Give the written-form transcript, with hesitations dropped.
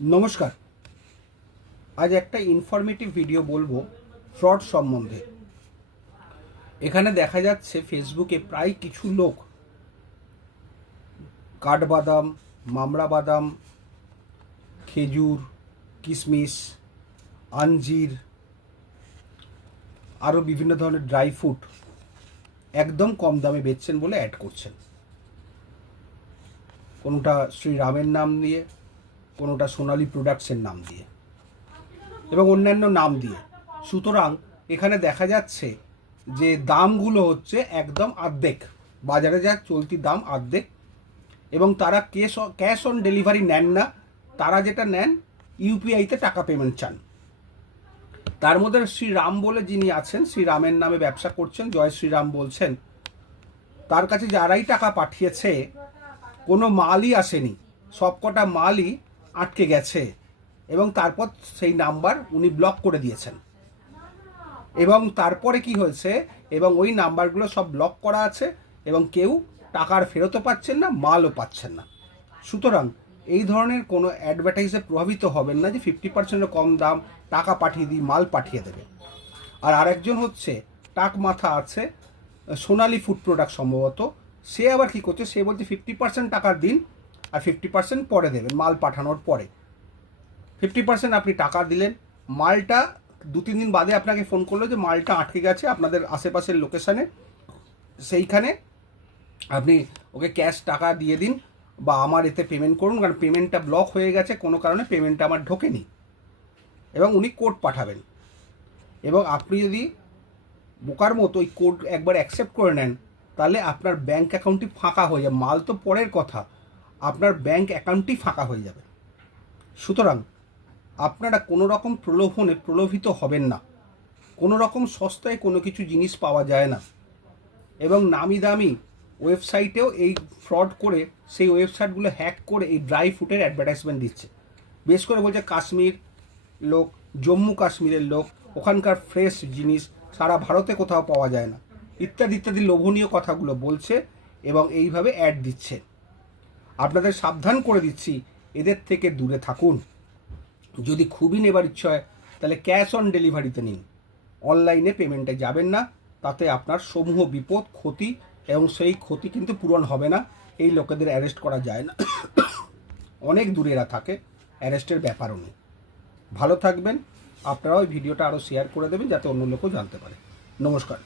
নমস্কার। আজ একটা ইনফরমেটিভ ভিডিও বলবো ফ্রড সম্বন্ধে। এখানে দেখা যাচ্ছে ফেসবুকে প্রায় কিছু লোক কাঠবাদাম, মামরা বাদাম, খেজুর, কিশমিশ, আঞ্জির, আরও বিভিন্ন ধরনের ড্রাই ফ্রুট একদম কম দামে বেচছেন বলে অ্যাড করছেন। কোনোটা শ্রীরামের নাম দিয়ে, কোনোটা সোনালী প্রোডাক্টসের নাম দিয়ে এবং অন্যান্য নাম দিয়ে। সুতরাং এখানে দেখা যাচ্ছে যে দামগুলো হচ্ছে একদম অর্ধেক, বাজারে যা চলতি দাম অর্ধেক, এবং তারা ক্যাশ অন ডেলিভারি নেন না। তারা যেটা নেন ইউপিআইতে টাকা পেমেন্ট চান। তার মধ্যে শ্রীরাম বলে যিনি আছেন, শ্রীরামের নামে ব্যবসা করছেন, জয় শ্রীরাম বলছেন, তার কাছে যারাই টাকা পাঠিয়েছে কোনো মালই আসেনি, সবকটা মালই আটকে গেছে এবং তারপর সেই নাম্বার উনি ব্লক করে দিয়েছেন। এবং তারপরে কি হয়েছে, এবং ওই নাম্বারগুলো সব ব্লক করা আছে এবং কেউ টাকার ফেরতও পাচ্ছেন না, মালও পাচ্ছেন না। সুতরাং এই ধরনের কোনো অ্যাডভার্টাইজে প্রভাবিত হবেন না যে 50%-এর কম দাম, টাকা পাঠিয়ে দিই, মাল পাঠিয়ে দেবে। আর আরেকজন হচ্ছে টাক মাথা আছে, সোনালী ফুড প্রোডাক্ট সম্ভবত, সে আবার কী করছে, সে বলছে 50% টাকা দিন আর 50% পরে দেবেন, মাল পাঠানোর পরে। 50% আপনি টাকা দিলেন, মালটা 2-3 দিন বাদে আপনাকে ফোন করলো যে মালটা আটকে গেছে আপনাদের আশেপাশের লোকেশানে, সেইখানে আপনি ওকে ক্যাশ টাকা দিয়ে দিন বা আমার এতে পেমেন্ট করুন, কারণ পেমেন্টটা ব্লক হয়ে গেছে, কোনো কারণে পেমেন্টটা আমার ঢোকেনি, এবং উনি কোড পাঠাবেন। এবং আপনি যদি বোকার মতো ওই কোড একবার অ্যাকসেপ্ট করে নেন, তাহলে আপনার ব্যাঙ্ক অ্যাকাউন্টটি ফাঁকা হয়ে যাবে। মাল তো পরের কথা, আপনার ব্যাঙ্ক অ্যাকাউন্টটি ফাঁকা হয়ে যাবে। সুতরাং আপনারা কোনো রকম প্রলোভনে প্রলোভিত হবেন না। কোনো রকম সস্তায় কোনো কিছু জিনিস পাওয়া যায় না, এবং নামি দামি ওয়েবসাইটেও এই ফ্রড করে সেই ওয়েবসাইটগুলো হ্যাক করে এই ড্রাই ফ্রুটের অ্যাডভার্টাইজমেন্ট দিচ্ছে। বেশ করে বলছে কাশ্মীর লোক, জম্মু কাশ্মীরের লোক, ওখানকার ফ্রেশ জিনিস সারা ভারতে কোথাও পাওয়া যায় না, ইত্যাদি ইত্যাদি লোভনীয় কথাগুলো বলছে এবং এইভাবে অ্যাড দিচ্ছে। আপনাদের সাবধান করে দিচ্ছি, এদের থেকে দূরে থাকুন। যদি খুবই নেবার ইচ্ছা হয় তাহলে ক্যাশ অন ডেলিভারিতে নিন, অনলাইনে পেমেন্টে যাবেন না, তাতে আপনার সমূহ বিপদ, ক্ষতি, এবং সেই ক্ষতি কিন্তু পূরণ হবে না। এই লোকেদের অ্যারেস্ট করা যায় না, অনেক দূরে এরা থাকে, অ্যারেস্টের ব্যাপারও নেই। ভালো থাকবেন। আপনারাও এই ভিডিওটা আরও শেয়ার করে দেবেন যাতে অন্য লোকও জানতে পারে। নমস্কার।